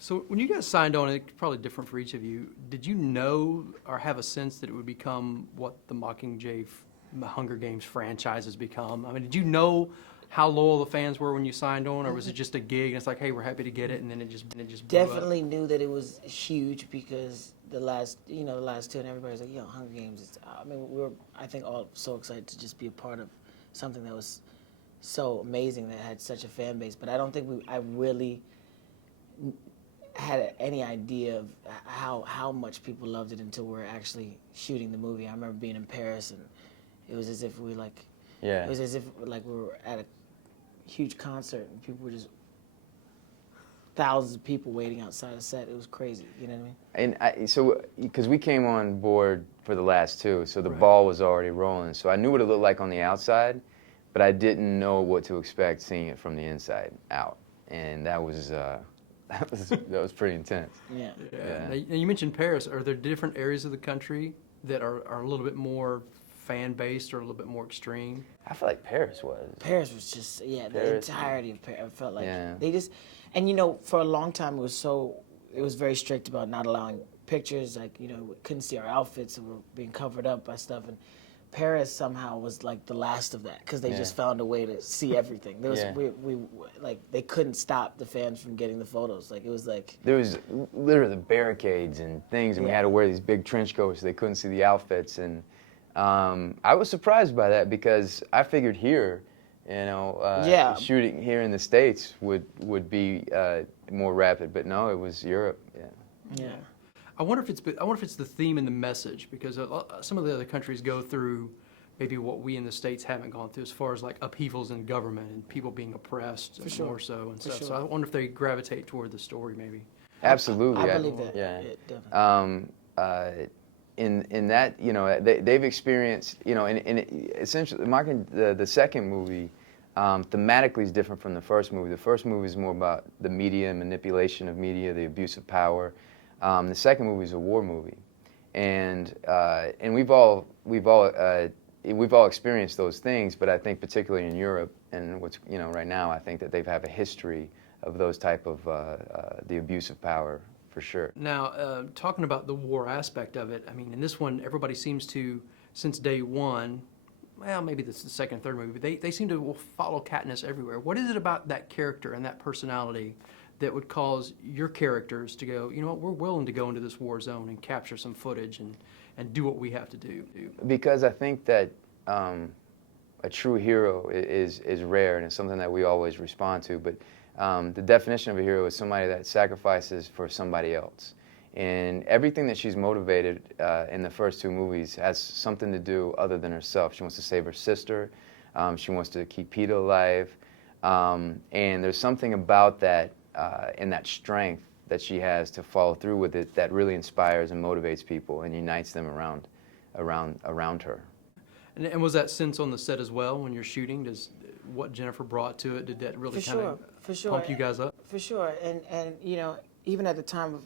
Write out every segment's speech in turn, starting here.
So when you guys signed on, it's probably different for each of you. Did you know or have a sense that it would become what the Hunger Games franchise has become? I mean, did you know how loyal the fans were when you signed on, or was it just a gig and it's like, hey, we're happy to get it, and then it just blew up? Definitely knew that it was huge because the last two, and everybody's like, Hunger Games. I mean, we were, I think, all so excited to just be a part of something that was so amazing that had such a fan base. But I don't think I really had any idea of how much people loved it until we were actually shooting the movie. I remember being in Paris, and it was as if it was as if we were at a huge concert and people were just thousands of people waiting outside the set. It was crazy, you know what I mean? And so, because we came on board for the last two, so the Right. ball was already rolling. So I knew what it looked like on the outside, but I didn't know what to expect seeing it from the inside out. And that was that was pretty intense. Yeah. Now, you mentioned Paris. Are there different areas of the country that are a little bit more fan-based or a little bit more extreme? I feel like Paris was. Paris was just, the Paris. entirety of Paris. I felt like Yeah. they just, and for a long time it was very strict about not allowing pictures, like, we couldn't see our outfits and we were being covered up by stuff. And Paris somehow was like the last of that because they just found a way to see everything. There was, they couldn't stop the fans from getting the photos. Like, it was like. There was literally barricades and things, and we had to wear these big trench coats so they couldn't see the outfits. And I was surprised by that because I figured here, shooting here in the States would be more rapid, but no, it was Europe. Yeah. I wonder if it's the theme and the message, because some of the other countries go through maybe what we in the States haven't gone through, as far as like upheavals in government and people being oppressed more so and stuff. Sure. So I wonder if they gravitate toward the story maybe. Absolutely. I believe that. Yeah. Definitely. In that, they've experienced, and essentially, the second movie, thematically is different from the first movie. The first movie is more about the media and manipulation of media, the abuse of power. The second movie is a war movie, and we've all experienced those things. But I think particularly in Europe and right now, I think that they have a history of those type of the abuse of power. For sure. Now, talking about the war aspect of it, I mean, in this one, everybody seems to, since day one, well, maybe this is the second and third movie, but they seem to follow Katniss everywhere. What is it about that character and that personality that would cause your characters to go, you know what, we're willing to go into this war zone and capture some footage and do what we have to do? Because I think that a true hero is rare, and it's something that we always respond to. But the definition of a hero is somebody that sacrifices for somebody else. And everything that she's motivated in the first two movies has something to do other than herself. She wants to save her sister. She wants to keep Peter alive. And there's something about that and that strength that she has to follow through with it that really inspires and motivates people and unites them around her. And was that sense on the set as well when you're shooting? Does what Jennifer brought to it, did that really kind of pump you guys up? For sure. And even at the time of,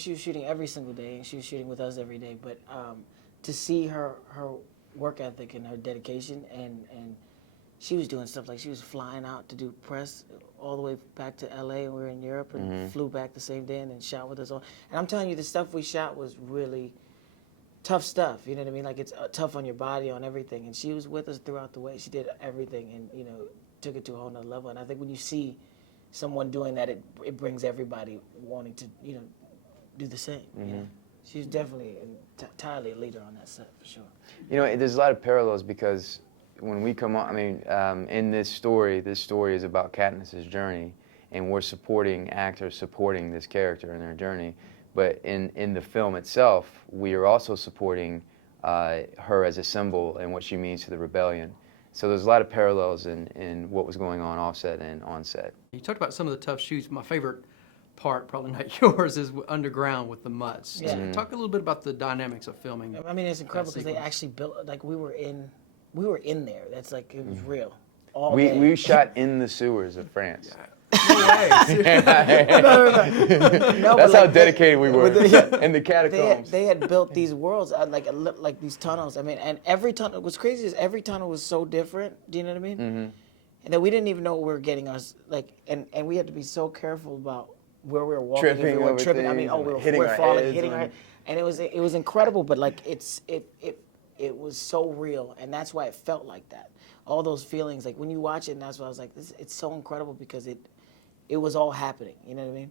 she was shooting every single day, and she was shooting with us every day. But to see her work ethic and her dedication, and she was doing stuff like she was flying out to do press all the way back to LA, and we were in Europe, and flew back the same day and then shot with us all. And I'm telling you, the stuff we shot was really tough stuff, you know what I mean? Like, it's tough on your body, on everything. And she was with us throughout the way. She did everything and, took it to a whole nother level. And I think when you see someone doing that, it brings everybody wanting to, do the same. She's definitely entirely a leader on that set, for sure. There's a lot of parallels because when we come on, I mean, in this story is about Katniss's journey, and we're supporting actors supporting this character in their journey. But in the film itself, we are also supporting her as a symbol and what she means to the rebellion. So there's a lot of parallels in what was going on off-set and on-set. You talked about some of the tough shoots. My favorite part, probably not yours, is underground with the mutts. Yeah. So talk a little bit about the dynamics of filming. I mean, it's incredible because they actually built, like, we were in there. That's like, it was real. All day. We shot in the sewers of France. No way. That's how dedicated we were in the catacombs. They had built these worlds, like these tunnels. I mean, and every tunnel, what's crazy is every tunnel was so different. Do you know what I mean? and that we didn't even know what we were getting us like, and we had to be so careful about where we were walking, if we Tripping were over tripping. I mean, things oh, and we were, hitting we were our falling, heads hitting on- our, and it was incredible. But like it was so real, and that's why it felt like that. All those feelings, like when you watch it, and that's why I was like, it's so incredible because it was all happening. You know what I mean?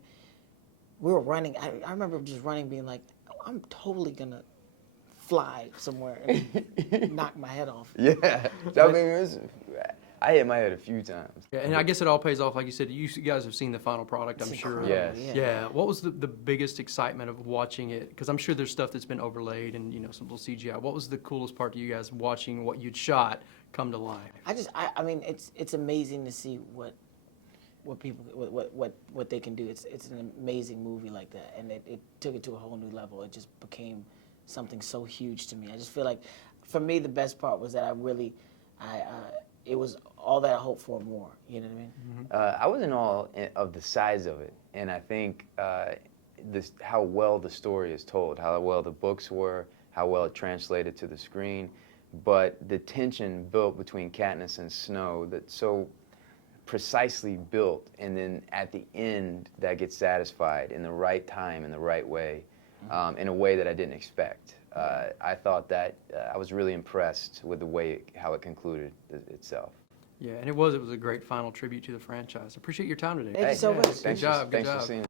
We were running. I remember just running, being like, oh, I'm totally gonna fly somewhere and knock my head off. Yeah, I mean, I hit my head a few times. Yeah, and I guess it all pays off, like you said. You guys have seen the final product, I'm It's sure. incredible, Yes. Yeah. What was the biggest excitement of watching it? Because I'm sure there's stuff that's been overlaid and some little CGI. What was the coolest part to you guys watching what you'd shot come to life? I mean, it's amazing to see what people what they can do. It's an amazing movie like that, and it took it to a whole new level. It just became something so huge to me. I just feel like, for me, the best part was that it was all that I hoped for and more. You know what I mean? I was in awe of the size of it, and I think how well the story is told, how well the books were, how well it translated to the screen, but the tension built between Katniss and Snow that's so precisely built, and then at the end that gets satisfied in the right time, in the right way, in a way that I didn't expect. I thought that I was really impressed with the way how it concluded itself. Yeah, and it was a great final tribute to the franchise. Appreciate your time today. Thank you so much. Thanks Good job. for seeing